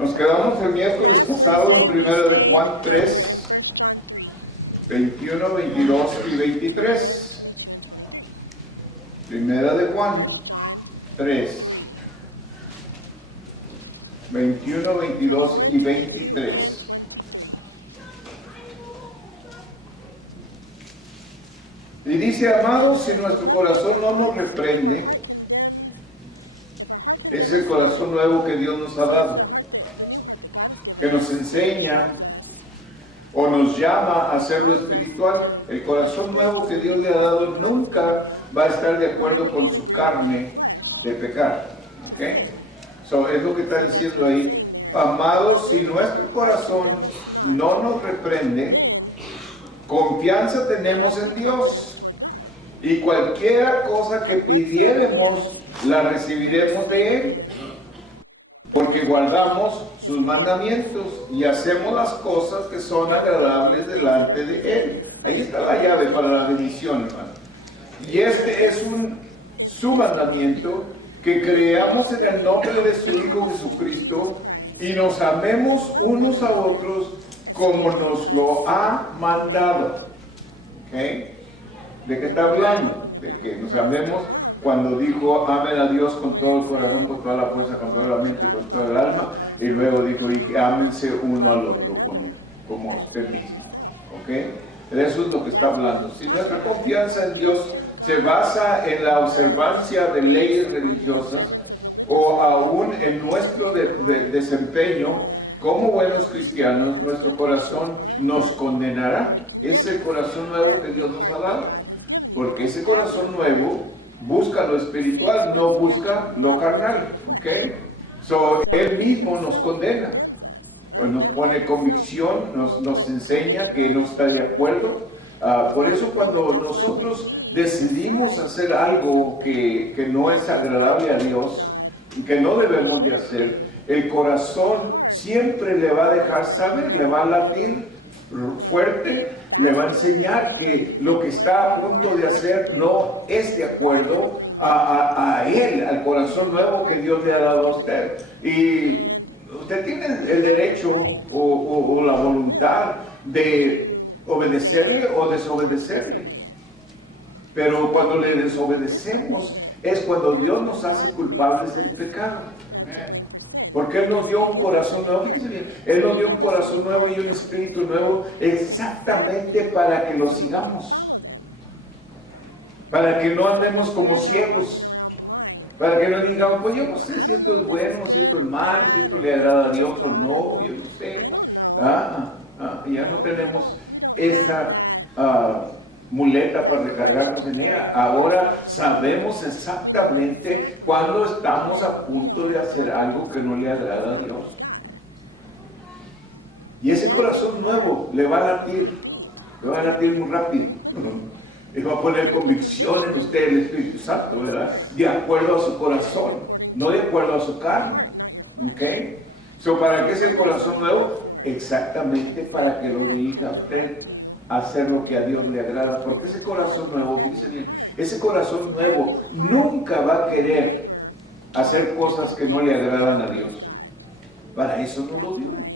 Nos quedamos el miércoles pasado en 1 de Juan 3, 21, 22 y 23. 1 de Juan 3, 21, 22 y 23. Y dice: amados, si nuestro corazón no nos reprende, es el corazón nuevo que Dios nos ha dado, que nos enseña o nos llama a hacer lo espiritual. El corazón nuevo que Dios le ha dado nunca va a estar de acuerdo con su carne de pecar. ¿Ok? Es lo que está diciendo ahí. Amados, si nuestro corazón no nos reprende, confianza tenemos en Dios, y cualquiera cosa que pidiéremos la recibiremos de Él, porque guardamos sus mandamientos y hacemos las cosas que son agradables delante de Él. Ahí está la llave para la bendición, hermano. Y este es su mandamiento, que creamos en el nombre de su Hijo Jesucristo y nos amemos unos a otros como nos lo ha mandado. ¿Okay? ¿De qué está hablando? De que nos amemos cuando dijo: amen a Dios con todo el corazón, con toda la fuerza, con toda la mente, con toda el alma. Y luego dijo: y que ámense uno al otro como usted mismo. ¿Ok? De eso es lo que está hablando. Si nuestra confianza en Dios se basa en la observancia de leyes religiosas, o aún en nuestro desempeño como buenos cristianos, nuestro corazón nos condenará. Es el corazón nuevo que Dios nos ha dado, porque ese corazón nuevo busca lo espiritual, no busca lo carnal. ¿Ok? Él mismo nos condena, pues nos pone convicción, nos enseña que no está de acuerdo. Por eso cuando nosotros decidimos hacer algo que no es agradable a Dios, que no debemos de hacer, el corazón siempre le va a dejar saber, le va a latir fuerte, le va a enseñar que lo que está a punto de hacer no es de acuerdo a él, al corazón nuevo que Dios le ha dado a usted. Y usted tiene el derecho o la voluntad de obedecerle o desobedecerle. Pero cuando le desobedecemos es cuando Dios nos hace culpables del pecado. Porque Él nos dio un corazón nuevo. Fíjense bien, Él nos dio un corazón nuevo y un espíritu nuevo exactamente para que lo sigamos. Para que no andemos como ciegos. Para que no digamos: pues yo no sé si esto es bueno, si esto es malo, si esto le agrada a Dios o no, yo no sé. Ya no tenemos esa muleta para recargarnos en ella. Ahora sabemos exactamente cuando estamos a punto de hacer algo que no le agrada a Dios. Y ese corazón nuevo le va a latir muy rápido. Y va a poner convicción en usted, el Espíritu Santo, ¿verdad? De acuerdo a su corazón, no de acuerdo a su carne. ¿Ok? ¿Para qué es el corazón nuevo? Exactamente para que lo dirija a usted a hacer lo que a Dios le agrada. Porque ese corazón nuevo, fíjense bien, ese corazón nuevo nunca va a querer hacer cosas que no le agradan a Dios. Para eso no lo dio.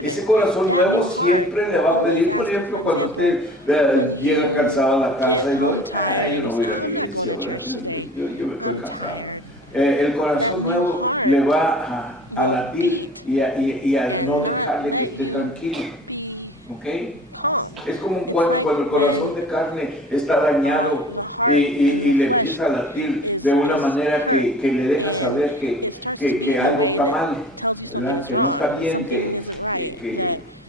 Ese corazón nuevo siempre le va a pedir, por ejemplo, cuando usted llega cansado a la casa y yo no voy a ir a la iglesia, ¿verdad? Yo me estoy cansado. El corazón nuevo le va a latir y a no dejarle que esté tranquilo. ¿Ok? Es como cuando el corazón de carne está dañado y le empieza a latir de una manera que le deja saber que algo está mal, ¿verdad? Que no está bien, que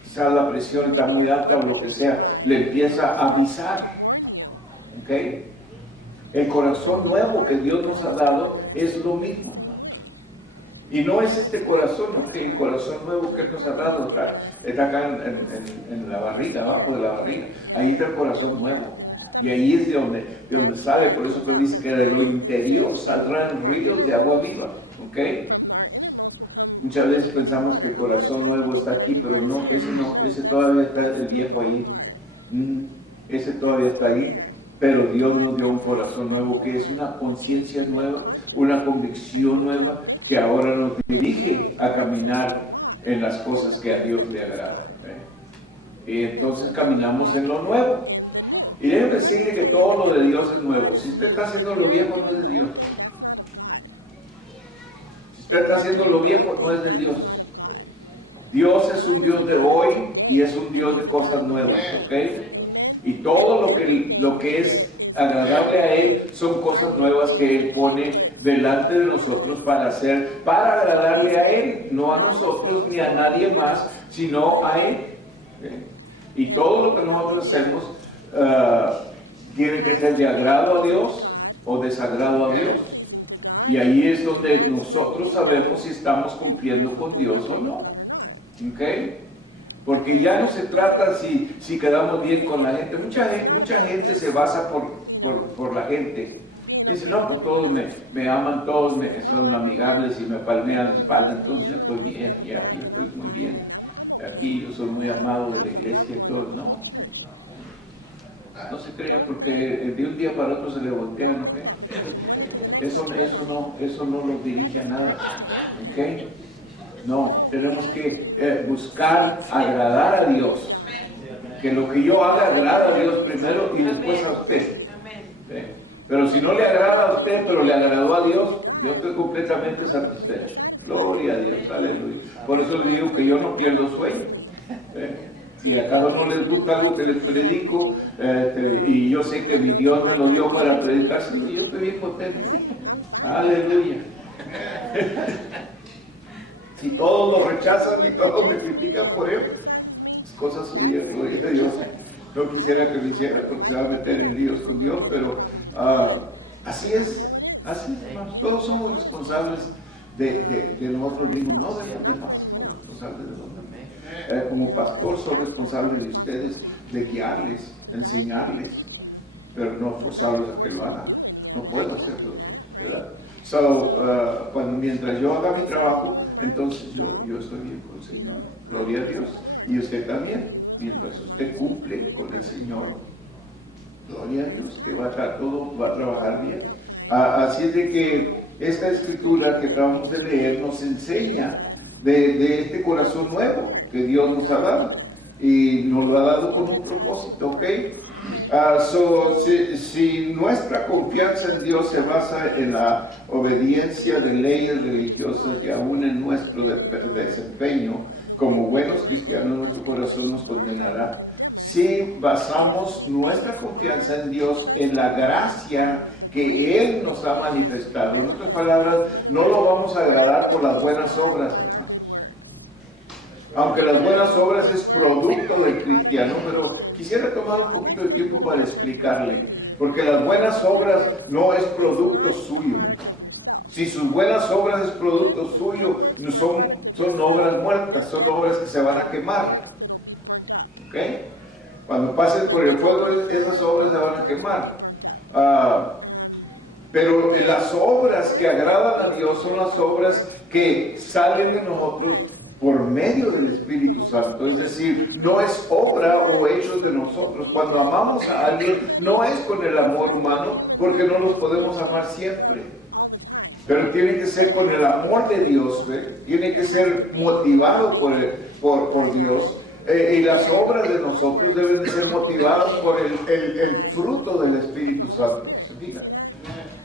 quizás la presión está muy alta o lo que sea, le empieza a avisar. ¿Ok? El corazón nuevo que Dios nos ha dado es lo mismo. Y no es este corazón, ¿ok? El corazón nuevo que Él nos ha dado, está acá en la barriga, abajo de la barriga. Ahí está el corazón nuevo. Y ahí es de donde sale, por eso que dice que de lo interior saldrán ríos de agua viva. ¿Ok? Muchas veces pensamos que el corazón nuevo está aquí, pero no, ese todavía está el viejo ahí. Ese todavía está ahí. Pero Dios nos dio un corazón nuevo, que es una conciencia nueva, una convicción nueva, que ahora nos dirige a caminar en las cosas que a Dios le agradan. Y entonces caminamos en lo nuevo. Y debo decirle que todo lo de Dios es nuevo. Si usted está haciendo lo viejo, no es de Dios. Si usted está haciendo lo viejo, no es de Dios. Dios es un Dios de hoy y es un Dios de cosas nuevas, ¿ok? Y todo lo que es agradable a Él son cosas nuevas que Él pone delante de nosotros para hacer, para agradarle a Él, no a nosotros ni a nadie más, sino a Él. ¿Okay? Y todo lo que nosotros hacemos tiene que ser de agrado a Dios o desagrado a Dios. Y ahí es donde nosotros sabemos si estamos cumpliendo con Dios o no. ¿Ok? Porque ya no se trata si quedamos bien con la gente. Mucha gente se basa por la gente. Dice, no, pues todos me aman, todos son amigables y me palmean la espalda, entonces yo estoy bien, ya yo estoy muy bien. Aquí yo soy muy amado de la iglesia y todo. No se crea porque de un día para otro se le voltean, ¿ok? Eso no los dirige a nada, ¿ok? No, tenemos que buscar agradar a Dios. Que lo que yo haga agrada a Dios primero y después a usted. ¿Sí? Pero si no le agrada a usted, pero le agradó a Dios, yo estoy completamente satisfecho. Gloria a Dios, aleluya. Por eso les digo que yo no pierdo sueño. Si acaso no les gusta algo que les predico, y yo sé que mi Dios me lo dio para predicárselo, yo estoy bien contento. Aleluya. Si todos lo rechazan y todos me critican por ello, es cosa suya, gloria a Dios. No quisiera que lo hiciera porque se va a meter en líos con Dios, pero así es, hermanos. Todos somos responsables de nosotros mismos, no de los demás, somos responsables de los demás. Como pastor soy responsable de ustedes, de guiarles, enseñarles, pero no forzarlos a que lo hagan. No puedo hacerlo, ¿verdad? Mientras yo haga mi trabajo, entonces yo estoy bien con el Señor. Gloria a Dios. Y usted también. Mientras usted cumple con el Señor, gloria a Dios, que todo va a trabajar bien. Así es de que esta escritura que acabamos de leer nos enseña de este corazón nuevo que Dios nos ha dado. Y nos lo ha dado con un propósito, ¿ok? Si nuestra confianza en Dios se basa en la obediencia de leyes religiosas y aún en nuestro desempeño como buenos cristianos, nuestro corazón nos condenará. Si basamos nuestra confianza en Dios en la gracia que Él nos ha manifestado, en otras palabras, no lo vamos a agradar por las buenas obras, hermanos. Aunque las buenas obras es producto del cristiano, pero quisiera tomar un poquito de tiempo para explicarle, porque las buenas obras no es producto suyo. Si sus buenas obras es producto suyo, son obras muertas, son obras que se van a quemar. ¿Ok? Cuando pasen por el fuego, esas obras se van a quemar. Pero las obras que agradan a Dios son las obras que salen de nosotros por medio del Espíritu Santo, es decir, no es obra o hechos de nosotros. Cuando amamos a alguien, no es con el amor humano, porque no los podemos amar siempre, pero tiene que ser con el amor de Dios, tiene que ser motivado por Dios, y las obras de nosotros deben de ser motivadas por el fruto del Espíritu Santo. ¿Se fijan?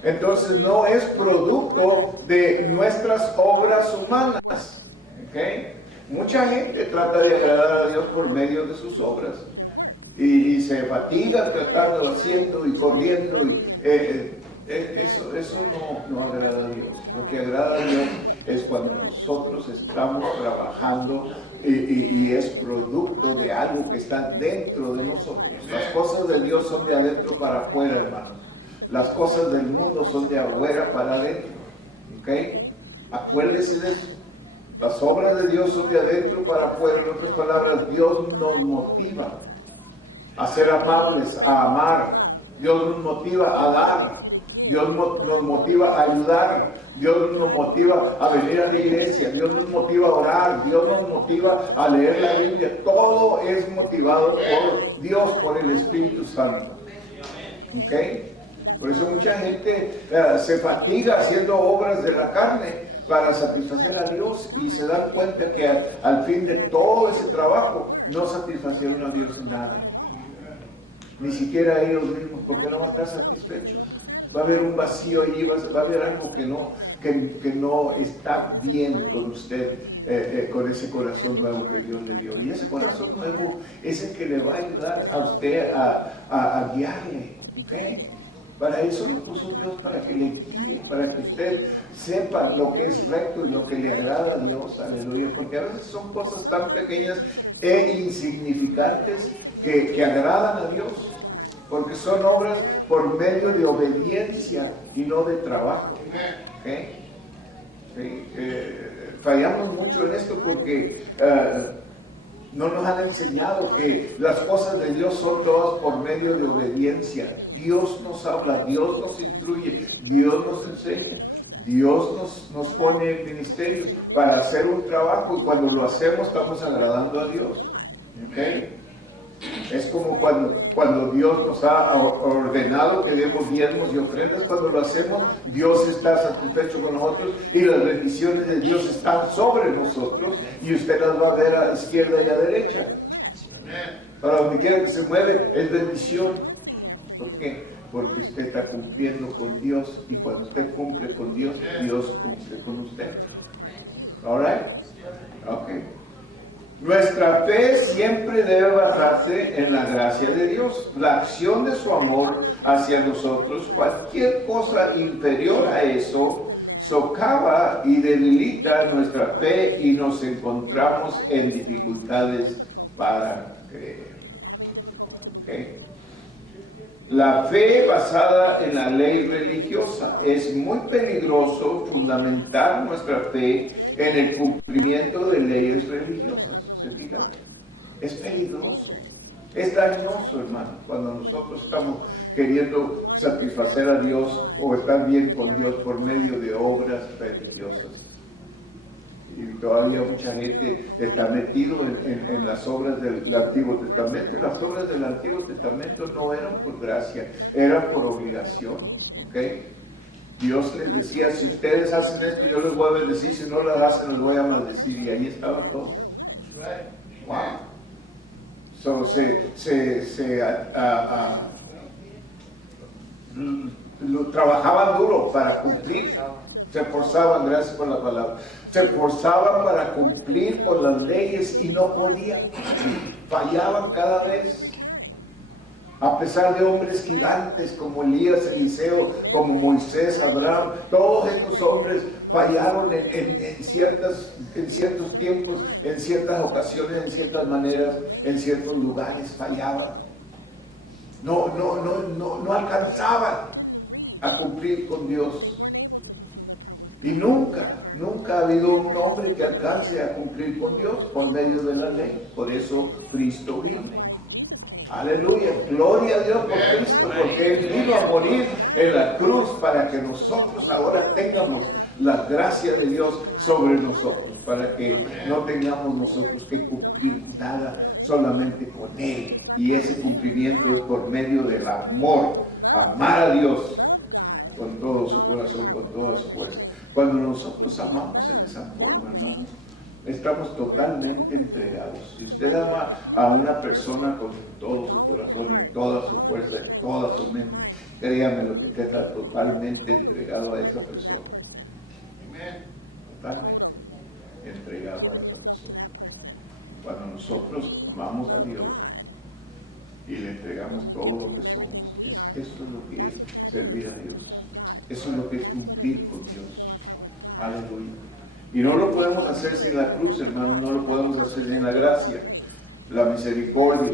Entonces no es producto de nuestras obras humanas. ¿Okay? Mucha gente trata de agradar a Dios por medio de sus obras y se fatiga tratando, haciendo y corriendo. Eso no agrada a Dios. Lo que agrada a Dios es cuando nosotros estamos trabajando y es producto de algo que está dentro de nosotros. Las cosas de Dios son de adentro para afuera, hermanos. Las cosas del mundo son de afuera para adentro. ¿Okay? Acuérdese de eso. Las obras de Dios son de adentro para afuera. En otras palabras, Dios nos motiva a ser amables, a amar. Dios nos motiva a dar. Dios nos motiva a ayudar. Dios nos motiva a venir a la iglesia. Dios nos motiva a orar. Dios nos motiva a leer la Biblia. Todo es motivado por Dios, por el Espíritu Santo. ¿Ok? Por eso mucha gente se fatiga haciendo obras de la carne, para satisfacer a Dios y se dan cuenta que al fin de todo ese trabajo no satisfacieron a Dios en nada. Ni siquiera ellos mismos, porque no van a estar satisfechos. Va a haber un vacío allí, va a haber algo que no está bien con usted, con ese corazón nuevo que Dios le dio. Y ese corazón nuevo es el que le va a ayudar a usted a guiarle. ¿Okay? Para eso lo puso Dios, para que le guíe, para que usted sepa lo que es recto y lo que le agrada a Dios. Aleluya. Porque a veces son cosas tan pequeñas e insignificantes que agradan a Dios. Porque son obras por medio de obediencia y no de trabajo. ¿Okay? Sí, fallamos mucho en esto porque no nos han enseñado que las cosas de Dios son todas por medio de obediencia. Dios nos habla, Dios nos instruye, Dios nos enseña. Dios nos pone en ministerios para hacer un trabajo y cuando lo hacemos estamos agradando a Dios. ¿Okay? Es como cuando Dios nos ha ordenado que demos diezmos y ofrendas. Cuando lo hacemos, Dios está satisfecho con nosotros y las bendiciones de Dios están sobre nosotros y usted las va a ver a izquierda y a derecha. Para donde quiera que se mueve es bendición. ¿Por qué? Porque usted está cumpliendo con Dios y cuando usted cumple con Dios, Dios cumple con usted. ¿All right? Okay. Nuestra fe siempre debe basarse en la gracia de Dios, la acción de su amor hacia nosotros. Cualquier cosa inferior a eso socava y debilita nuestra fe y nos encontramos en dificultades para creer. ¿Okay? La fe basada en la ley religiosa. Es muy peligroso fundamentar nuestra fe en el cumplimiento de leyes religiosas. ¿Se fijan? Es peligroso, es dañoso, hermano, cuando nosotros estamos queriendo satisfacer a Dios o estar bien con Dios por medio de obras religiosas. Y todavía mucha gente está metido en las obras del Antiguo Testamento. Las obras del Antiguo Testamento no eran por gracia, eran por obligación. ¿Ok? Dios les decía, si ustedes hacen esto, yo les voy a bendecir, si no las hacen, les voy a maldecir. Y ahí estaba todo. Wow. So, trabajaban duro para cumplir. Se esforzaban, gracias por la palabra, se esforzaban para cumplir con las leyes y no podían. Fallaban cada vez. A pesar de hombres gigantes como Elías, Eliseo, como Moisés, Abraham, todos estos hombres fallaron en ciertos tiempos, en ciertas ocasiones, en ciertas maneras, en ciertos lugares fallaban. No alcanzaban a cumplir con Dios. Y nunca ha habido un hombre que alcance a cumplir con Dios por medio de la ley. Por eso Cristo vino. Aleluya, gloria a Dios por Cristo, porque Él vino a morir en la cruz para que nosotros ahora tengamos la gracia de Dios sobre nosotros, para que no tengamos nosotros que cumplir nada, solamente con Él. Y ese cumplimiento es por medio del amor, amar a Dios con todo su corazón, con toda su fuerza. Cuando nosotros amamos en esa forma, hermano, estamos totalmente entregados. Si usted ama a una persona con todo su corazón y toda su fuerza y toda su mente, créame lo que usted está totalmente entregado a esa persona. Amén. Totalmente entregado a esa persona. Cuando nosotros amamos a Dios y le entregamos todo lo que somos, eso es lo que es servir a Dios. Eso es lo que es cumplir con Dios. Aleluya. Y no lo podemos hacer sin la cruz, hermano, no lo podemos hacer sin la gracia, la misericordia,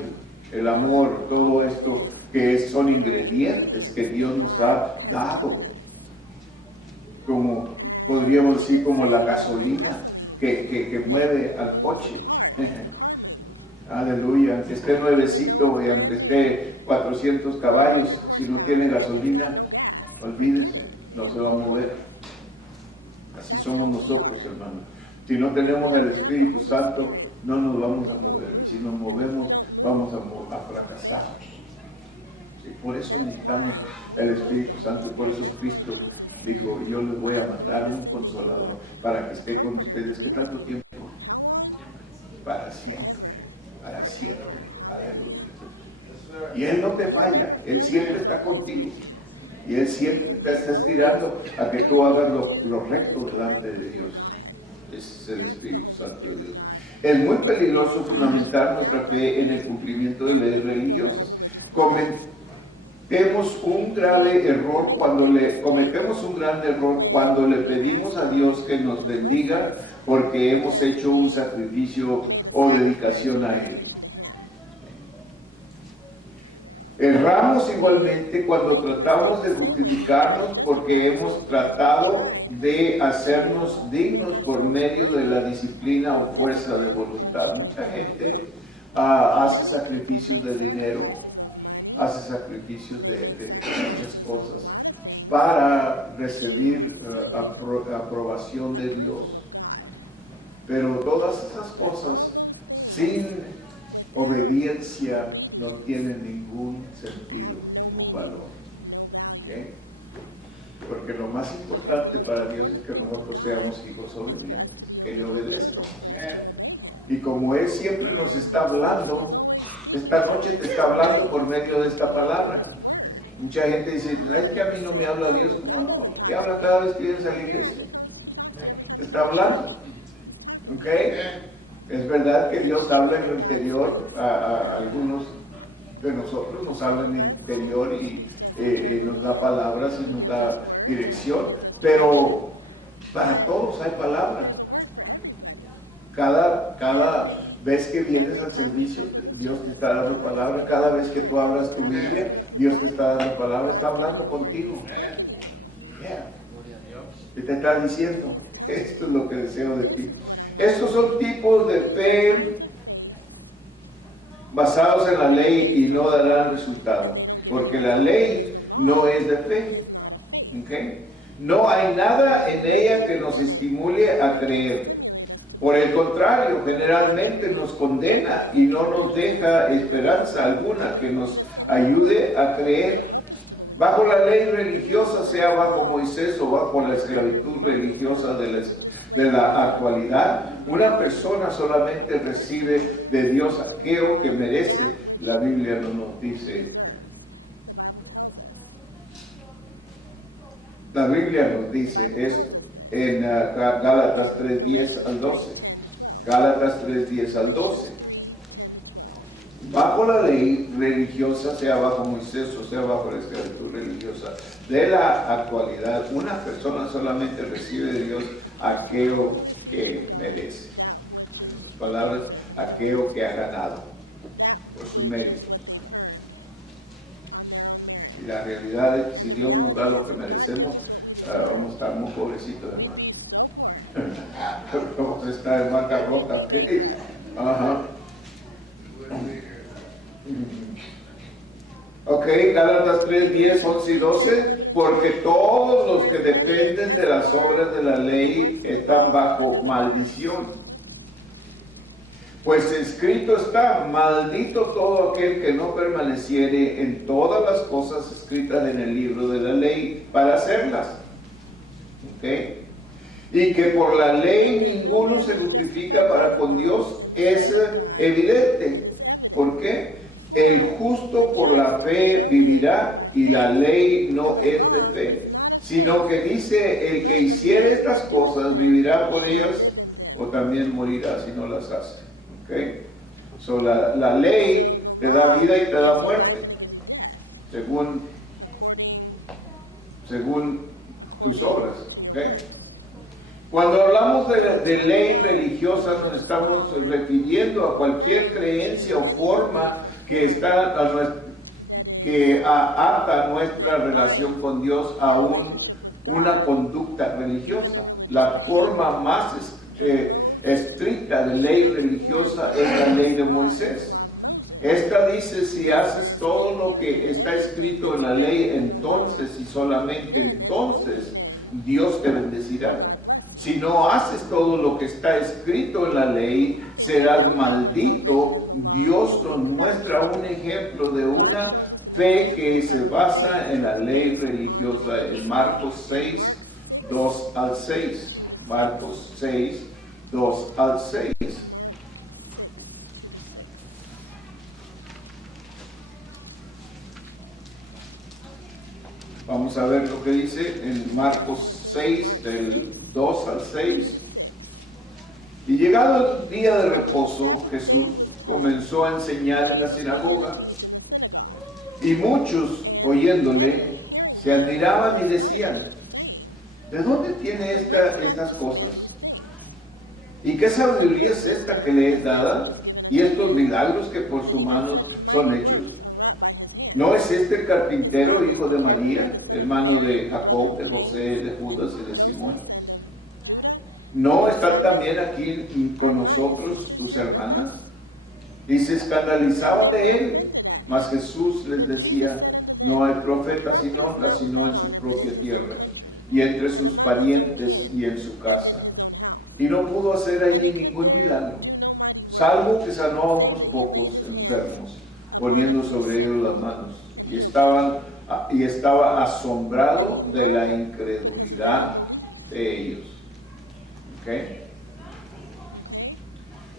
el amor, todo esto que son ingredientes que Dios nos ha dado. Como podríamos decir, como la gasolina que mueve al coche. Aleluya, aunque esté nuevecito y aunque esté 400 caballos, si no tiene gasolina, olvídese, no se va a mover. Así somos nosotros, hermanos. Si no tenemos el Espíritu Santo, no nos vamos a mover. Y si nos movemos, vamos a fracasar. Sí, por eso necesitamos el Espíritu Santo. Por eso Cristo dijo, yo les voy a mandar un consolador para que esté con ustedes. ¿Qué tanto tiempo? Para siempre, para siempre. Aleluya. Y Él no te falla, Él siempre está contigo. Y Él siempre te está estirando a que tú hagas lo recto delante de Dios. Ese es el Espíritu Santo de Dios. Es muy peligroso fundamentar nuestra fe en el cumplimiento de leyes religiosas. Cometemos un gran error cuando le pedimos a Dios que nos bendiga porque hemos hecho un sacrificio o dedicación a Él. Erramos igualmente cuando tratamos de justificarnos porque hemos tratado de hacernos dignos por medio de la disciplina o fuerza de voluntad. Mucha gente hace sacrificios de dinero, hace sacrificios de muchas cosas para recibir aprobación de Dios. Pero todas esas cosas sin obediencia no tienen ningún sentido, ningún valor. ¿Okay? Porque lo más importante para Dios es que nosotros seamos hijos obedientes, que le obedezcamos. Y como Él siempre nos está hablando, esta noche te está hablando por medio de esta palabra. Mucha gente dice, es que a mí no me habla Dios. ¿Cómo no? Te habla cada vez que vienes a la iglesia. Te está hablando. ¿Ok? Es verdad que Dios habla en lo interior, a algunos de nosotros nos habla en el interior y nos da palabras y nos da dirección, pero para todos hay palabra. Cada vez que vienes al servicio, Dios te está dando palabra. Cada vez que tú abras tu Biblia, Dios te está dando palabra, está hablando contigo. Y te está diciendo, esto es lo que deseo de ti. Estos son tipos de fe basados en la ley y no darán resultado, porque la ley no es de fe. ¿Okay? No hay nada en ella que nos estimule a creer. Por el contrario, generalmente nos condena y no nos deja esperanza alguna que nos ayude a creer. Bajo la ley religiosa, sea bajo Moisés o bajo la esclavitud religiosa de la actualidad, una persona solamente recibe de Dios aquello que merece. La Biblia no nos dice. La Biblia nos dice esto en Gálatas 3:10 al 12. Gálatas 3:10 al 12. Bajo la ley religiosa, sea bajo Moisés o sea bajo la esclavitud religiosa de la actualidad, una persona solamente recibe de Dios aquello que merece. En otras palabras, aquello que ha ganado por sus méritos. Y la realidad es que si Dios nos da lo que merecemos, vamos a estar muy pobrecitos, hermano. Vamos a estar en bancarrota, ¿ok? Ajá. Ok, Gálatas 3:10, 11 y 12. Porque todos los que dependen de las obras de la ley están bajo maldición. Pues escrito está, maldito todo aquel que no permaneciere en todas las cosas escritas en el libro de la ley para hacerlas. ¿Ok? Y que por la ley ninguno se justifica para con Dios es evidente. ¿Por qué? El justo por la fe vivirá, y la ley no es de fe, sino que dice, el que hiciere estas cosas vivirá por ellas, o también morirá si no las hace. ¿Okay? So, la ley te da vida y te da muerte, según tus obras. ¿Okay? Cuando hablamos de ley religiosa, nos estamos refiriendo a cualquier creencia o forma que ata nuestra relación con Dios a una conducta religiosa. La forma más estricta de ley religiosa es la ley de Moisés. Esta dice, si haces todo lo que está escrito en la ley, entonces y solamente entonces Dios te bendecirá. Si no haces todo lo que está escrito en la ley, serás maldito. Dios nos muestra un ejemplo de una fe que se basa en la ley religiosa, en Marcos 6, 2 al 6. Marcos 6, 2 al 6. Vamos a ver lo que dice en Marcos 6, del 2 al 6. Y llegado el día de reposo, Jesús comenzó a enseñar en la sinagoga. Y muchos, oyéndole, se admiraban y decían: ¿de dónde tiene estas cosas? ¿Y qué sabiduría es esta que le es dada? ¿Y estos milagros que por su mano son hechos? ¿No es este el carpintero, hijo de María, hermano de Jacob, de José, de Judas y de Simón? ¿No están también aquí con nosotros sus hermanas? Y se escandalizaban de él. Mas Jesús les decía: no hay profeta sin honra, sino en su propia tierra, y entre sus parientes y en su casa. Y no pudo hacer allí ningún milagro, salvo que sanó a unos pocos enfermos, poniendo sobre ellos las manos. Y estaba asombrado de la incredulidad de ellos. ¿Okay?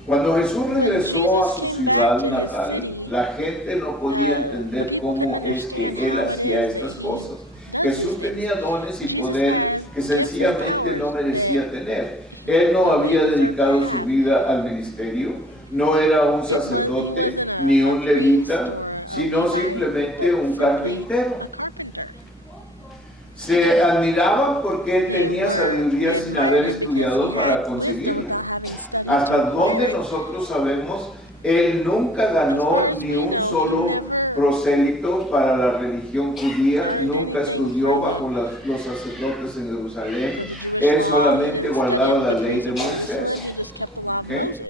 Cuando Jesús regresó a su ciudad natal, la gente no podía entender cómo es que él hacía estas cosas. Jesús tenía dones y poder que sencillamente no merecía tener. Él no había dedicado su vida al ministerio, no era un sacerdote ni un levita, sino simplemente un carpintero. Se admiraban porque él tenía sabiduría sin haber estudiado para conseguirla. Hasta donde nosotros sabemos, él nunca ganó ni un solo prosélito para la religión judía, nunca estudió bajo los sacerdotes en Jerusalén, él solamente guardaba la ley de Moisés. ¿Okay?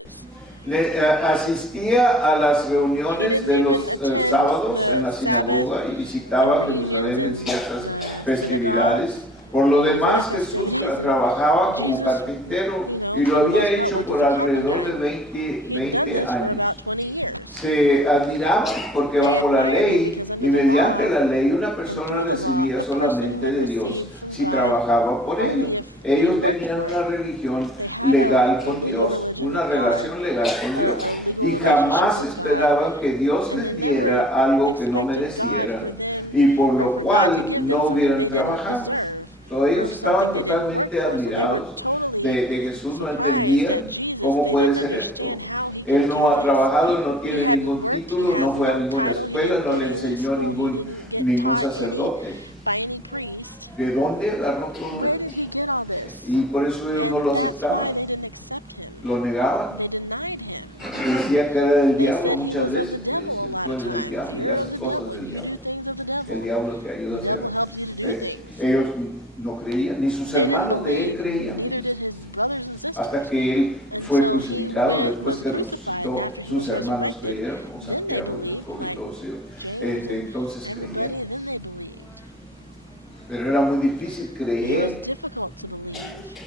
Asistía a las reuniones de los sábados en la sinagoga y visitaba Jerusalén en ciertas festividades. Por lo demás, Jesús trabajaba como carpintero y lo había hecho por alrededor de 20 años. Se admiraba porque bajo la ley y mediante la ley una persona recibía solamente de Dios si trabajaba por ello. Ellos tenían una religión legal con Dios, una relación legal con Dios, y jamás esperaban que Dios les diera algo que no merecieran y por lo cual no hubieran trabajado. Todos ellos estaban totalmente admirados de Jesús, no entendían cómo puede ser esto. Él no ha trabajado, no tiene ningún título, no fue a ninguna escuela, no le enseñó ningún sacerdote. ¿De dónde agarró todo esto? Y por eso ellos no lo aceptaban, lo negaban. Decían que era del diablo muchas veces. Decían: tú eres del diablo y haces cosas del diablo. El diablo te ayuda a hacer. Ellos no creían, ni sus hermanos de él creían. Hasta que él fue crucificado, después que resucitó, sus hermanos creyeron, como Santiago y Jacob y todos ellos. Entonces creían. Pero era muy difícil creer,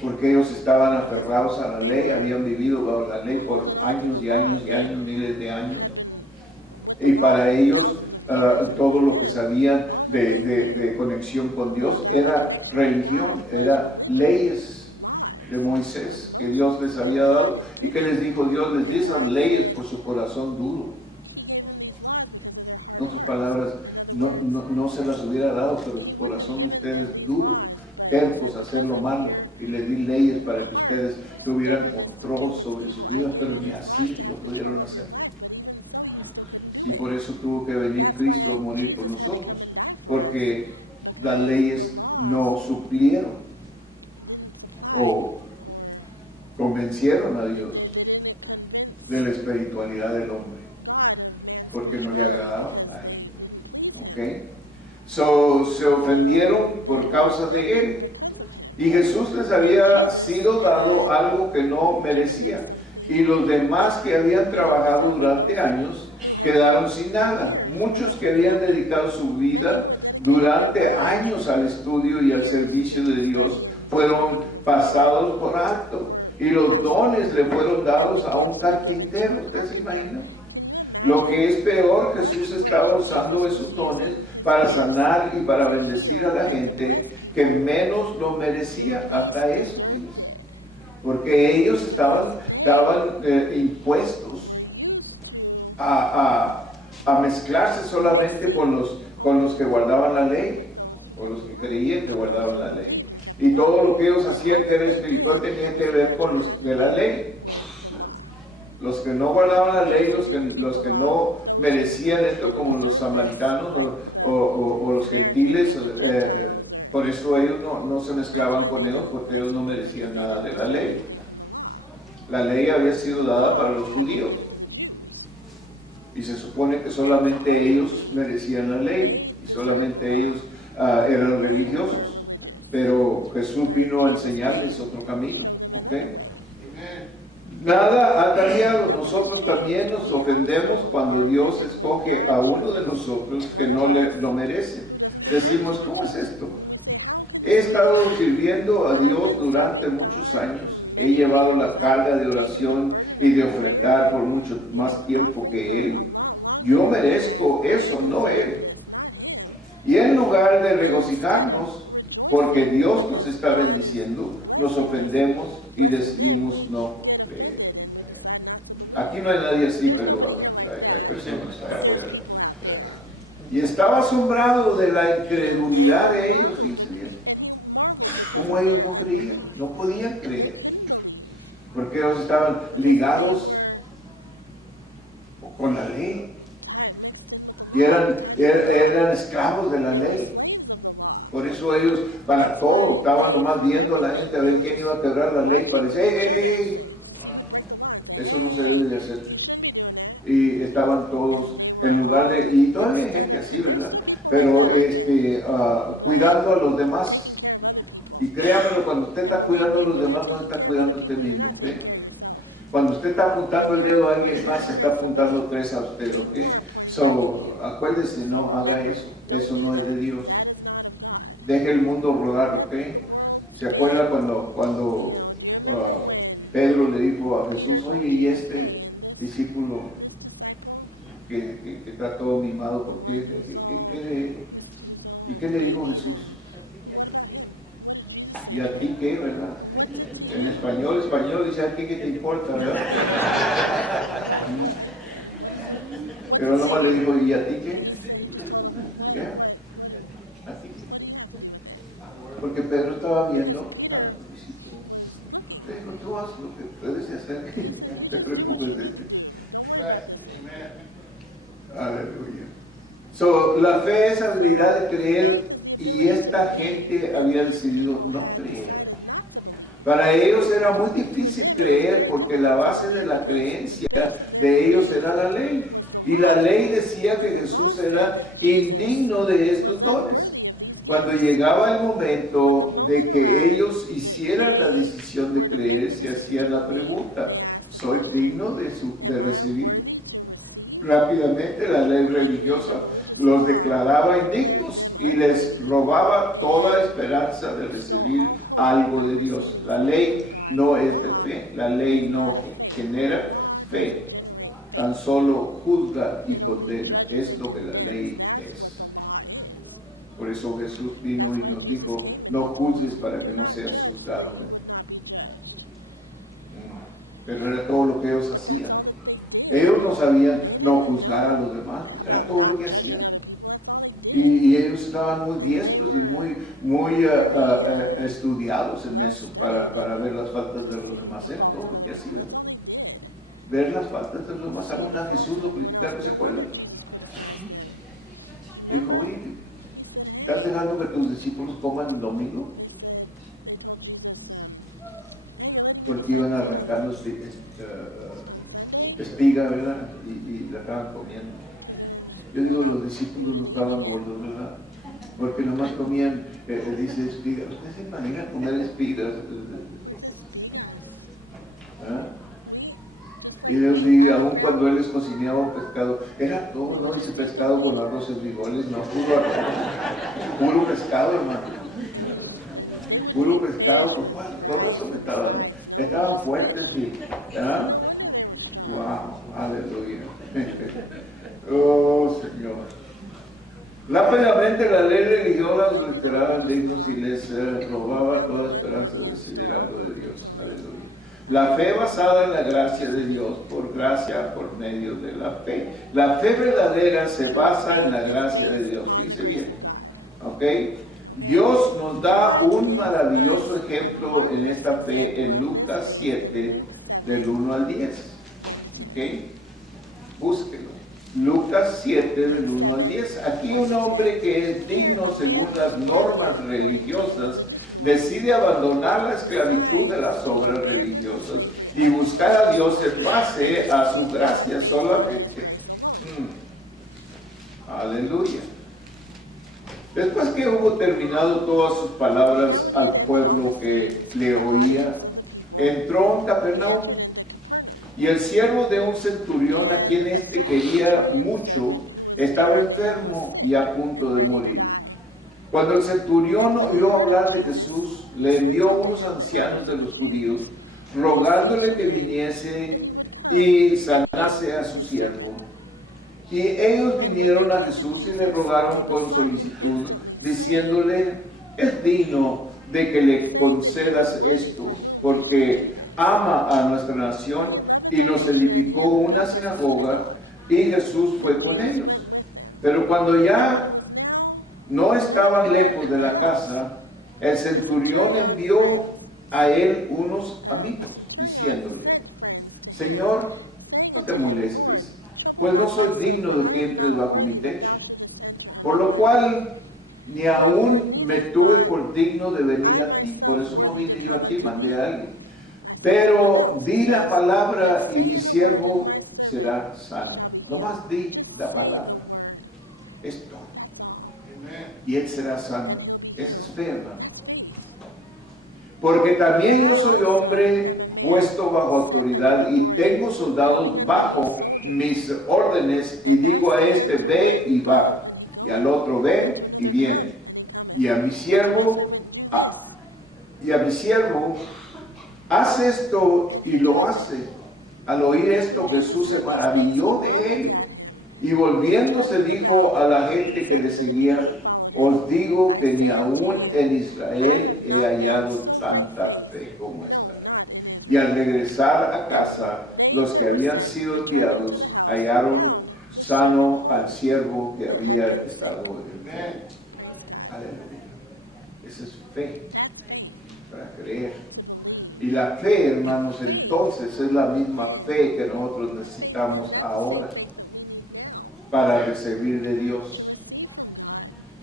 porque ellos estaban aferrados a la ley, habían vivido bajo la ley por años y años y años, miles de años. Y para ellos todo lo que sabían de conexión con Dios era religión, era leyes de Moisés que Dios les había dado. ¿Y que les dijo Dios? Les di esas leyes por su corazón duro. En otras palabras, no se las hubiera dado, pero su corazón de ustedes duro, tercos a hacer lo malo, y les di leyes para que ustedes tuvieran control sobre sus vidas, pero ni así lo pudieron hacer. Y por eso tuvo que venir Cristo a morir por nosotros, porque las leyes no suplieron o convencieron a Dios de la espiritualidad del hombre, porque no le agradaba a él. ¿Ok? Se ofendieron por causa de él, y Jesús les había sido dado algo que no merecía, y los demás que habían trabajado durante años quedaron sin nada. Muchos que habían dedicado su vida durante años al estudio y al servicio de Dios fueron pasados por alto, y los dones le fueron dados a un carpintero. ¿Usted se imagina? Lo que es peor, Jesús estaba usando esos dones para sanar y para bendecir a la gente que menos lo merecía, hasta eso, fíjense. Porque ellos daban impuestos a mezclarse solamente con los que guardaban la ley, o los que creían que guardaban la ley. Y todo lo que ellos hacían que era espiritual tenía que ver con los de la ley. Los que no guardaban la ley, los que no merecían esto, como los samaritanos o los gentiles, por eso ellos no se mezclaban con ellos, porque ellos no merecían nada de la ley. La ley había sido dada para los judíos. Y se supone que solamente ellos merecían la ley, y solamente ellos eran religiosos. Pero Jesús vino a enseñarles otro camino. ¿Okay? Nada ha cambiado. Nosotros también nos ofendemos cuando Dios escoge a uno de nosotros que no lo merece. Decimos, ¿cómo es esto? He estado sirviendo a Dios durante muchos años. He llevado la carga de oración y de ofrendar por mucho más tiempo que Él. Yo merezco eso, no Él. Y en lugar de regocijarnos porque Dios nos está bendiciendo, nos ofendemos y decidimos no creer. Aquí no hay nadie así, pero hay personas allá afuera. Y estaba asombrado de la incredulidad de ellos, fíjense bien. ¿Cómo ellos no creían? No podían creer. Porque ellos estaban ligados con la ley. Y eran esclavos de la ley. Por eso ellos, para todo, estaban nomás viendo a la gente a ver quién iba a quebrar la ley para decir, ¡Ey! Eso no se debe de hacer. Y estaban todos, en lugar de, y todavía hay gente así, ¿verdad? Pero cuidando a los demás. Y créanmelo, cuando usted está cuidando a los demás, no está cuidando a usted mismo, ¿ok? Cuando usted está apuntando el dedo a alguien más, se está apuntando tres a usted, ¿ok? So, acuérdese, no haga eso. Eso no es de Dios. Deje el mundo rodar, ¿ok? ¿Se acuerda cuando Pedro le dijo a Jesús, oye, y este discípulo que está todo mimado, ¿por qué? ¿Y qué le dijo Jesús? ¿Y a ti qué, verdad? En español dice, ¿a ti qué te importa, verdad? Pero nomás le dijo, ¿y a ti qué? ¿Qué? ¿A ti qué? Porque Pedro estaba viendo a los discípulos. Le dijo, tú haz lo que puedes hacer, no te preocupes de ti. Aleluya. So, la fe es habilidad de creer, y esta gente había decidido no creer. Para ellos era muy difícil creer porque la base de la creencia de ellos era la ley. Y la ley decía que Jesús era indigno de estos dones. Cuando llegaba el momento de que ellos hicieran la decisión de creer, se hacían la pregunta, ¿soy digno de recibir? Rápidamente la ley religiosa los declaraba indignos y les robaba toda esperanza de recibir algo de Dios. La ley no es de fe, la ley no genera fe, tan solo juzga y condena, es lo que la ley es. Por eso Jesús vino y nos dijo, no juzgues para que no seas juzgado. Pero era todo lo que ellos hacían. Ellos no sabían no juzgar a los demás, era todo lo que hacían. Y ellos estaban muy diestros y muy estudiados en eso para ver las faltas de los demás. Era todo lo que hacían. Ver las faltas de los demás. Aún a Jesús lo criticaron, ¿se acuerdan? Dijo, oye, ¿estás dejando que tus discípulos coman el domingo? Porque iban arrancando espiga, ¿verdad? Y la estaban comiendo. Yo digo, los discípulos no estaban gordos, ¿verdad? Porque nomás comían, dice espiga. ¿Ustedes se imaginan comer espigas? ¿Ah? Y aún cuando él les cocinaba pescado, era todo, ¿no? Dice pescado con arroz y frijoles, no, puro arroz, puro pescado, hermano. Puro pescado, por razón estaban fuertes, ¿sí? ¿Ah? Wow, aleluya. Oh, Señor. Rápidamente la ley religiosa los consideraba dignos y les robaba toda esperanza de recibir algo de Dios. Aleluya. La fe basada en la gracia de Dios, por gracia, por medio de la fe. La fe verdadera se basa en la gracia de Dios. Fíjense bien. ¿Ok? Dios nos da un maravilloso ejemplo en esta fe en Lucas 7, del 1 al 10. ¿Ok? Búsquelo. Lucas 7, del 1 al 10. Aquí un hombre que es digno según las normas religiosas decide abandonar la esclavitud de las obras religiosas y buscar a Dios en base a su gracia solamente. Aleluya. Después que hubo terminado todas sus palabras al pueblo que le oía, entró en Capernaum. Y el siervo de un centurión, a quien éste quería mucho, estaba enfermo y a punto de morir. Cuando el centurión oyó hablar de Jesús, le envió unos ancianos de los judíos, rogándole que viniese y sanase a su siervo. Y ellos vinieron a Jesús y le rogaron con solicitud, diciéndole: es digno de que le concedas esto, porque ama a nuestra nación y nos edificó una sinagoga. Y Jesús fue con ellos. Pero cuando ya no estaban lejos de la casa, el centurión envió a él unos amigos, diciéndole: Señor, no te molestes, pues no soy digno de que entres bajo mi techo. Por lo cual ni aún me tuve por digno de venir a ti. Por eso no vine yo aquí, mandé a alguien. Pero di la palabra y mi siervo será sano. Nomás di la palabra. Es todo. Y él será sano. Esa es fe, hermano. Porque también yo soy hombre puesto bajo autoridad y tengo soldados bajo mis órdenes, y digo a este: ve y va, y al otro: ve y viene, y a mi siervo haz esto, y lo hace. Al oír esto, Jesús se maravilló de él, y volviéndose dijo a la gente que le seguía: os digo que ni aún en Israel he hallado tanta fe como esta. Y al regresar a casa, los que habían sido enviados hallaron sano al siervo que había estado enfermo. Aleluya. Esa es fe, para creer. Y la fe, hermanos, entonces es la misma fe que nosotros necesitamos ahora para recibir de Dios.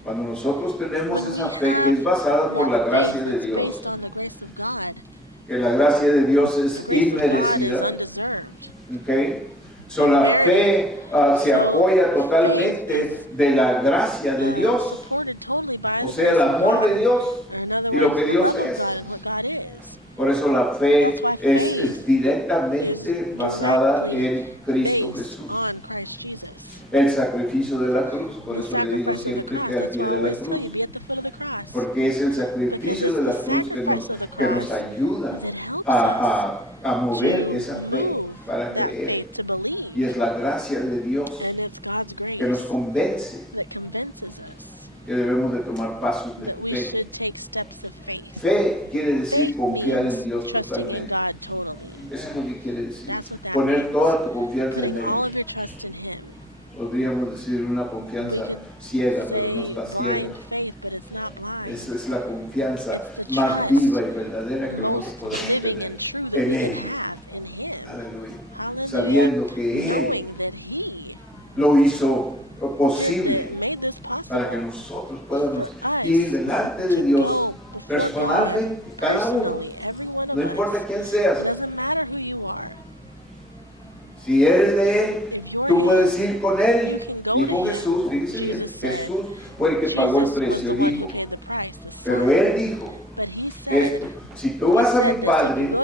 Cuando nosotros tenemos esa fe que es basada por la gracia de Dios, que la gracia de Dios es inmerecida, ¿ok? So, la fe se apoya totalmente de la gracia de Dios, o sea, el amor de Dios y lo que Dios es. Por eso la fe es directamente basada en Cristo Jesús, el sacrificio de la cruz. Por eso le digo siempre: esté al pie de la cruz, porque es el sacrificio de la cruz que nos ayuda a mover esa fe para creer. Y es la gracia de Dios que nos convence que debemos de tomar pasos de fe. Fe quiere decir confiar en Dios totalmente. Eso es lo que quiere decir. Poner toda tu confianza en Él. Podríamos decir una confianza ciega, pero no está ciega. Esa es la confianza más viva y verdadera que nosotros podemos tener en Él. Aleluya. Sabiendo que Él lo hizo posible para que nosotros podamos ir delante de Dios personalmente, cada uno. No importa quién seas. Si eres de Él, tú puedes ir con Él. Dijo Jesús, fíjese bien, Jesús fue el que pagó el precio, dijo. Pero Él dijo esto: si tú vas a mi Padre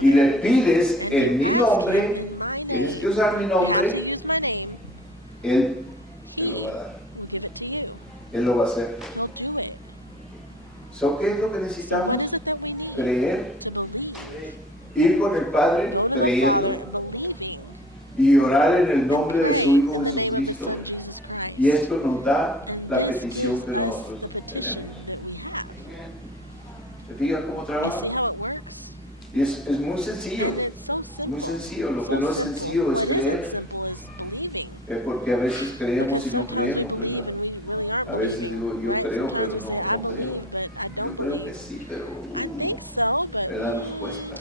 y le pides en mi nombre, tienes que usar mi nombre, Él te lo va a dar. Él lo va a hacer. ¿Qué es lo que necesitamos? Creer. Ir con el Padre creyendo y orar en el nombre de su Hijo Jesucristo. Y esto nos da la petición que nosotros tenemos. ¿Se fijan cómo trabaja? Y es muy sencillo, muy sencillo. Lo que no es sencillo es creer. Porque a veces creemos y no creemos, ¿verdad? A veces digo, yo creo, pero no creo. Yo creo que sí, pero ¿verdad? Nos cuesta.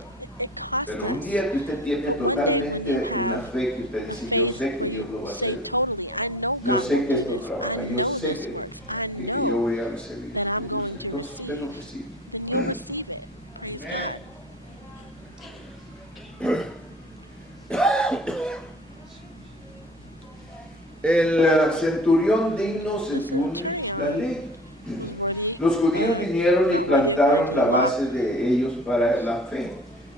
Pero un día que usted tiene totalmente una fe, que usted dice, yo sé que Dios lo va a hacer, yo sé que esto trabaja, yo sé que yo voy a recibir de Dios. Entonces usted lo recibe. El centurión digno según la ley. Los judíos vinieron y plantaron la base de ellos para la fe.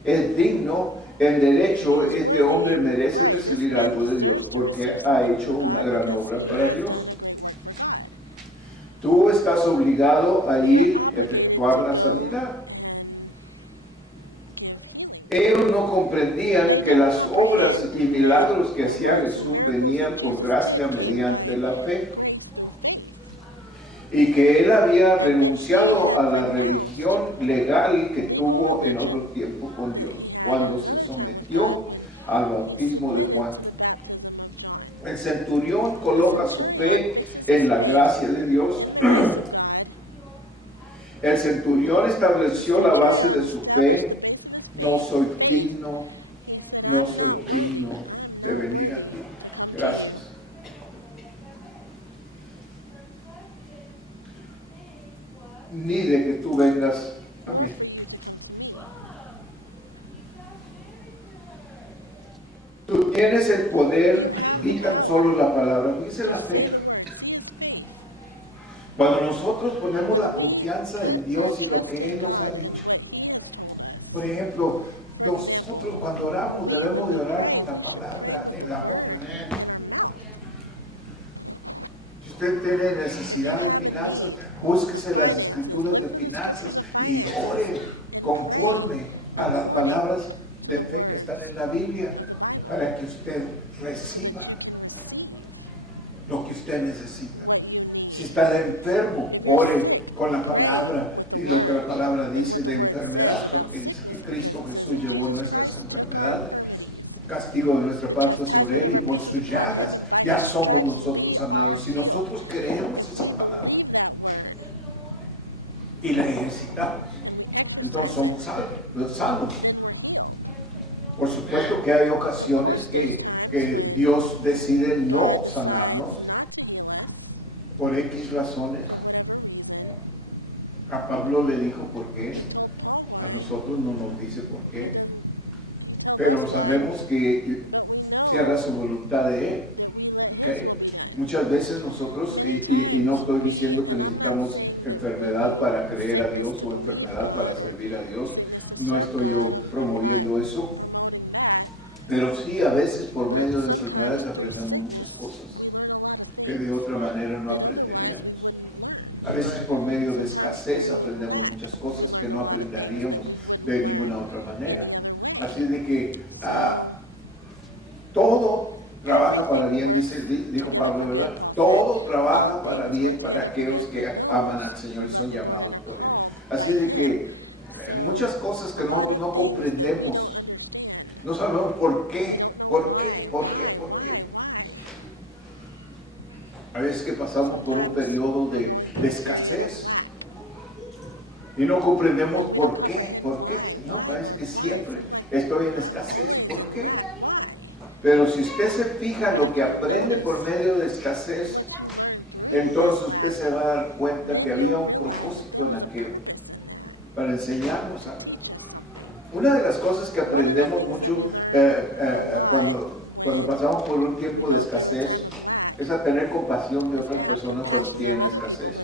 Es digno, en derecho, este hombre merece recibir algo de Dios porque ha hecho una gran obra para Dios. Tú estás obligado a ir a efectuar la sanidad. Ellos no comprendían que las obras y milagros que hacía Jesús venían por gracia mediante la fe. Y que él había renunciado a la religión legal que tuvo en otro tiempo con Dios, cuando se sometió al bautismo de Juan. El centurión coloca su fe en la gracia de Dios. El centurión estableció la base de su fe. No soy digno de venir a ti. Gracias. Ni de que tú vengas a mí. Tú tienes el poder, di tan solo la palabra, dice la fe. Cuando nosotros ponemos la confianza en Dios y lo que Él nos ha dicho. Por ejemplo, nosotros cuando oramos debemos de orar con la palabra en la boca. Si usted tiene necesidad de finanzas, búsquese las escrituras de finanzas y ore conforme a las palabras de fe que están en la Biblia para que usted reciba lo que usted necesita. Si está enfermo, ore con la palabra y lo que la palabra dice de enfermedad, porque dice que Cristo Jesús llevó nuestras enfermedades, castigo de nuestra parte sobre Él, y por sus llagas ya somos nosotros sanados. Si nosotros creemos esa palabra y la ejercitamos, entonces somos sanos. Por supuesto que hay ocasiones que Dios decide no sanarnos por X razones. A Pablo le dijo por qué, a nosotros no nos dice por qué, pero sabemos que se haga su voluntad de Él. ¿Okay? Muchas veces nosotros, y no estoy diciendo que necesitamos enfermedad para creer a Dios o enfermedad para servir a Dios, no estoy yo promoviendo eso, pero sí a veces por medio de enfermedades aprendemos muchas cosas que de otra manera no aprenderíamos. A veces por medio de escasez aprendemos muchas cosas que no aprenderíamos de ninguna otra manera. Así de que todo trabaja para bien, dijo Pablo, ¿verdad? Todo trabaja para bien para aquellos que aman al Señor y son llamados por Él. Así de que muchas cosas que nosotros no comprendemos, no sabemos por qué. A veces que pasamos por un periodo de escasez y no comprendemos por qué. No, parece que siempre estoy en escasez. ¿Por qué? Pero si usted se fija en lo que aprende por medio de escasez, entonces usted se va a dar cuenta que había un propósito en aquello para enseñarnos algo. Una de las cosas que aprendemos mucho cuando pasamos por un tiempo de escasez es a tener compasión de otras personas cuando tienen escasez.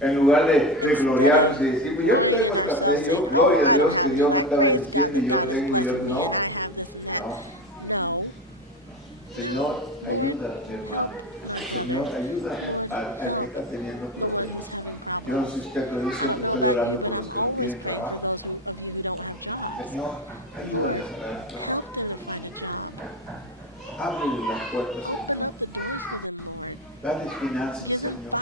En lugar de gloriarnos y decir, pues yo no tengo escasez, yo gloria a Dios que Dios me está bendiciendo y yo tengo, no. Señor, ayuda a mi hermano. Señor, ayuda al que está teniendo problemas. Yo no sé si usted lo dice, estoy orando por los que no tienen trabajo. Señor, ayúdale a sacar el trabajo. Ábrele las puertas, Señor. Dale finanzas, Señor.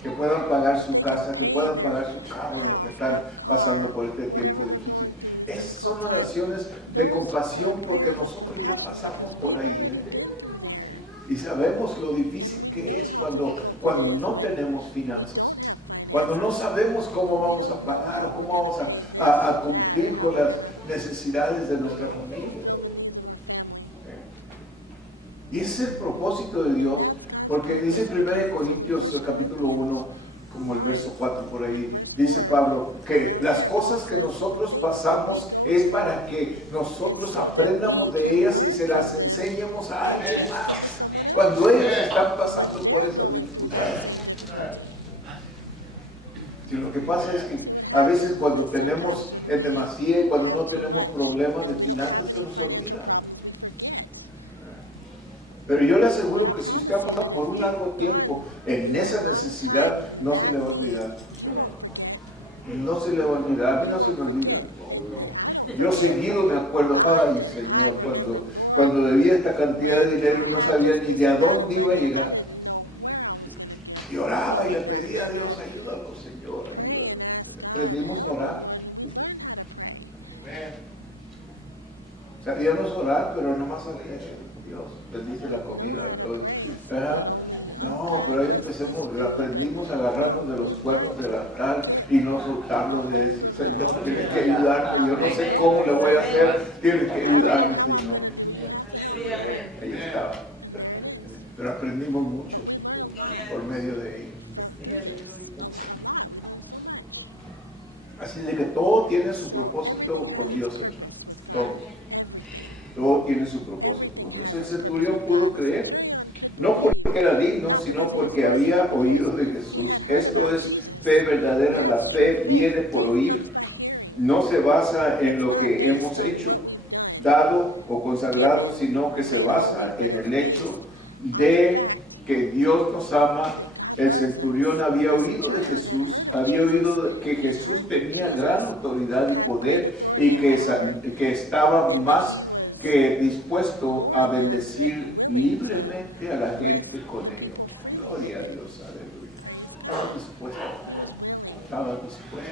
Que puedan pagar su casa, que puedan pagar su carro, lo que están pasando por este tiempo difícil. Esas son oraciones de compasión porque nosotros ya pasamos por ahí. Y sabemos lo difícil que es cuando no tenemos finanzas. Cuando no sabemos cómo vamos a pagar o cómo vamos a cumplir con las necesidades de nuestra familia. Y ese es el propósito de Dios, porque dice en 1 Corintios capítulo 1, como el verso 4 por ahí, dice Pablo, que las cosas que nosotros pasamos es para que nosotros aprendamos de ellas y se las enseñemos a alguien más. Cuando ellos están pasando por esas dificultades. Si lo que pasa es que a veces cuando tenemos en demasía y cuando no tenemos problemas de finanzas se nos olvida. Pero yo le aseguro que si usted ha pasado por un largo tiempo en esa necesidad, no se le va a olvidar. No se le va a olvidar, a mí no se me olvida. Yo seguido me acuerdo, ay Señor, cuando debía esta cantidad de dinero y no sabía ni de a dónde iba a llegar. Y oraba y le pedía a Dios, ayúdalo Señor, ayúdalo. Aprendimos a orar. Sabíamos orar, pero no más sabía Dios, bendice la comida. No, pero ahí aprendimos a agarrarnos de los cuernos del altar y no soltarlos de decir, Señor, tienes que ayudarme, yo no sé cómo le voy a hacer, tienes que ayudarme, Señor. Ahí estaba. Pero aprendimos mucho por medio de ello. Así de que todo tiene su propósito con Dios, hermano. Todo tiene su propósito con Dios. El centurión pudo creer, no porque era digno, sino porque había oído de Jesús. Esto es fe verdadera. La fe viene por oír. No se basa en lo que hemos hecho, dado o consagrado, sino que se basa en el hecho de que Dios nos ama. El centurión había oído de Jesús, había oído que Jesús tenía gran autoridad y poder y que estaba más que dispuesto a bendecir libremente a la gente con ello. Gloria a Dios, aleluya. Estaba dispuesto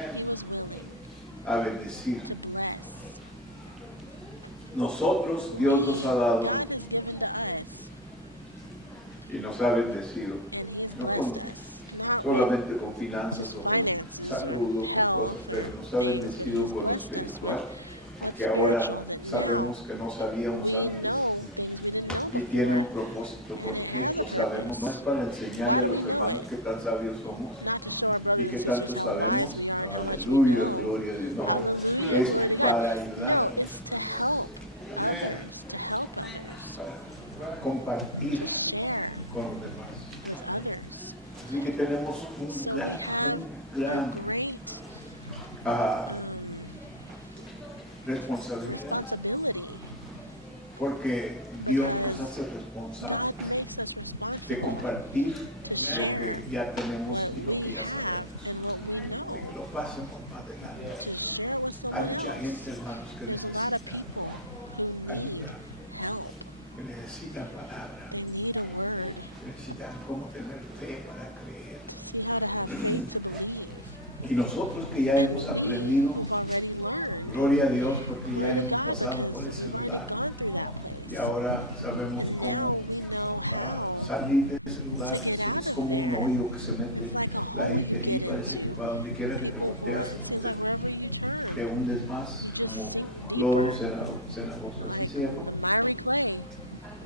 a bendecir. Nosotros, Dios nos ha dado y nos ha bendecido, no solamente con finanzas o con salud o con cosas, pero nos ha bendecido con lo espiritual, que ahora sabemos que no sabíamos antes y tiene un propósito. ¿Por qué? Lo sabemos, no es para enseñarle a los hermanos qué tan sabios somos y qué tanto sabemos, aleluya, gloria a Dios, no, es para ayudar a los hermanos, para compartir con los demás. Así que tenemos un gran responsabilidad, porque Dios nos hace responsables de compartir lo que ya tenemos y lo que ya sabemos, de que lo pasemos más adelante. Hay mucha gente, hermanos, que necesita ayuda, que necesita palabra, que necesitan cómo tener fe para creer. Y nosotros que ya hemos aprendido, gloria a Dios, porque ya hemos pasado por ese lugar y ahora sabemos cómo salir de ese lugar. Es como un hoyo que se mete la gente ahí, parece que para donde quiera que te volteas te hundes más, como lodo cenagoso, así se llama.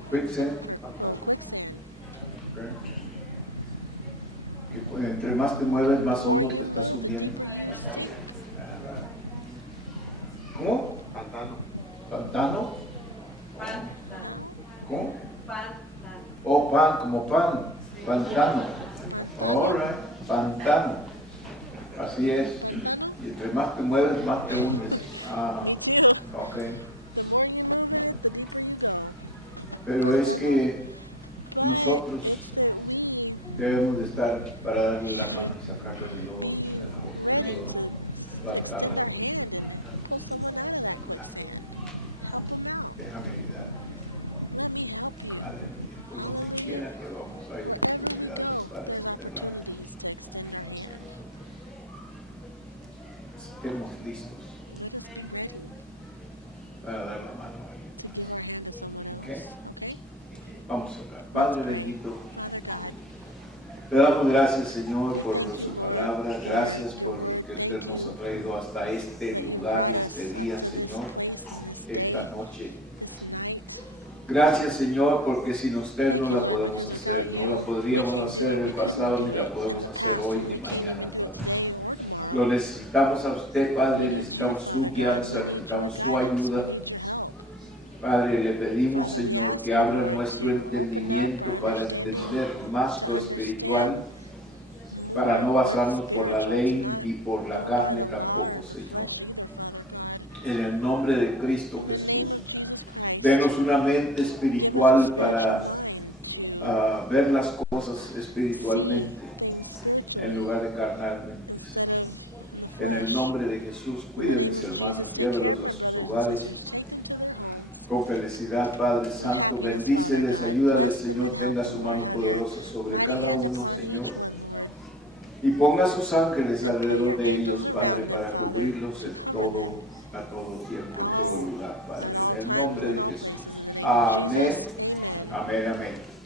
Quicksand. Que entre más te mueves, más hondo te estás hundiendo. ¿Cómo? ¿Pantano? ¿Cómo? Oh, pan, como pan. Pantano. All right, pantano. Así es. Y entre más te mueves, más te hundes. Ok. Pero es que nosotros debemos de estar para darle la mano y sacarlo del lodo, pantano. Déjame ayudar. listos para dar la mano a alguien más. ¿Ok? Vamos a orar. Padre bendito, le damos gracias, Señor, por su palabra. Gracias por que usted nos ha traído hasta este lugar y este día, Señor, esta noche. Gracias, Señor, porque sin usted no la podemos hacer. No la podríamos hacer en el pasado, ni la podemos hacer hoy ni mañana, Padre. Lo necesitamos a usted, Padre. Necesitamos su guianza, necesitamos su ayuda. Padre, le pedimos, Señor, que abra nuestro entendimiento para entender más lo espiritual, para no basarnos por la ley ni por la carne tampoco, Señor. En el nombre de Cristo Jesús, denos una mente espiritual para ver las cosas espiritualmente en lugar de carnalmente, Señor. En el nombre de Jesús, cuide a mis hermanos, llévelos a sus hogares con felicidad, Padre Santo. Bendíceles, ayúdales, Señor, tenga su mano poderosa sobre cada uno, Señor, y ponga sus ángeles alrededor de ellos, Padre, para cubrirlos en todo, a todo tiempo, en todo lugar, Padre, en el nombre de Jesús. Amén, amén, amén.